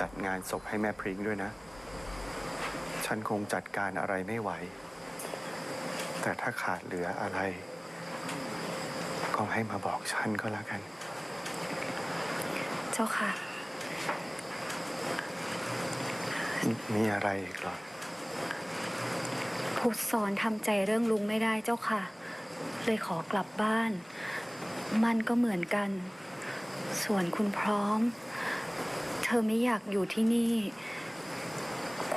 จัดงานศพให้แม่พริ้งด้วยนะ ฉันคงจัดการอะไรไม่ไหว แต่ถ้าขาดเหลืออะไร ก็ให้มาบอกฉันก็แล้วกัน เจ้าค่ะ มีอะไรอีกเหรอพุทธสอนทำใจเรื่องลุงไม่ได้เจ้าค่ะ เลยขอกลับบ้าน มันก็เหมือนกัน ส่วนคุณพร้อมเธอไม่อยากอยู่ที่นี่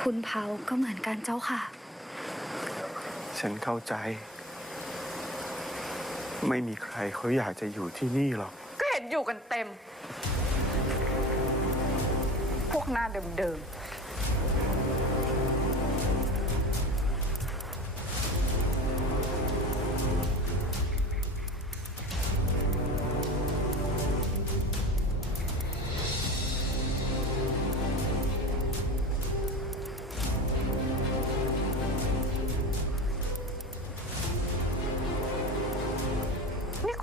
คุณเผาก็เหมือนกันเจ้าค่ะ ฉันเข้าใจ ไม่มีใครเขาอยากจะอยู่ที่นี่หรอก ก็เห็นอยู่กันเต็ม พวกหน้าเดิมๆ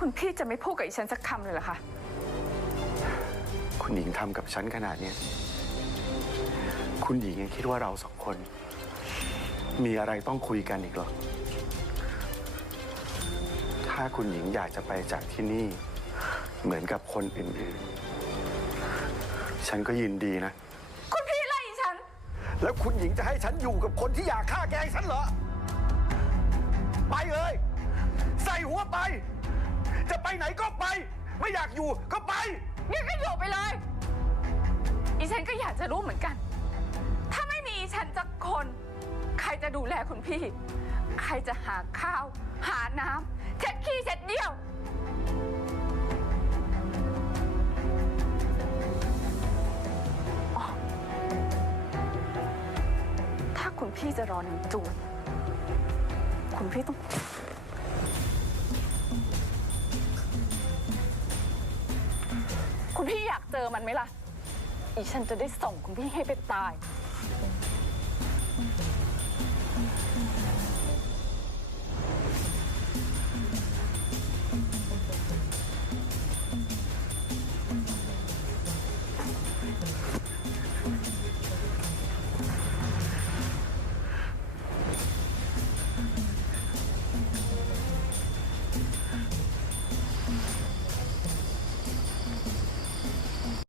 คุณพี่จะไม่พูดกับอีฉันสักคำเลยเหรอคะ คุณหญิงทำกับฉันขนาดเนี้ยคุณหญิงยังคิดว่าเราสองคน มีอะไรต้องคุยกันอีกเหรอ ถ้าคุณหญิงอยากจะไปจากที่นี่ เหมือนกับคนอื่นๆ ฉันก็ยินดีนะ คุณพี่ไล่อีฉัน แล้วคุณหญิงจะให้ฉันอยู่กับคนที่อยากฆ่าแกล้งฉันเหรอ ไปเลย ใส่หัวไป จะไปไหนก็ไป ไม่อยากอยู่ก็ไป งั้นก็อยู่ไปเลย อีฉันก็อยากจะรู้เหมือนกัน ถ้าไม่มีอีฉันสักคน ใครจะดูแลคุณพี่ ใครจะหาข้าว หาน้ำเช็ดขี้เช็ดเดี่ยว อ๋อ ถ้าคุณพี่จะรอนางจูน คุณพี่ต้อง เจอมันไหมล่ะอีฉันจะได้ส่งคุณพี่ให้ไปตาย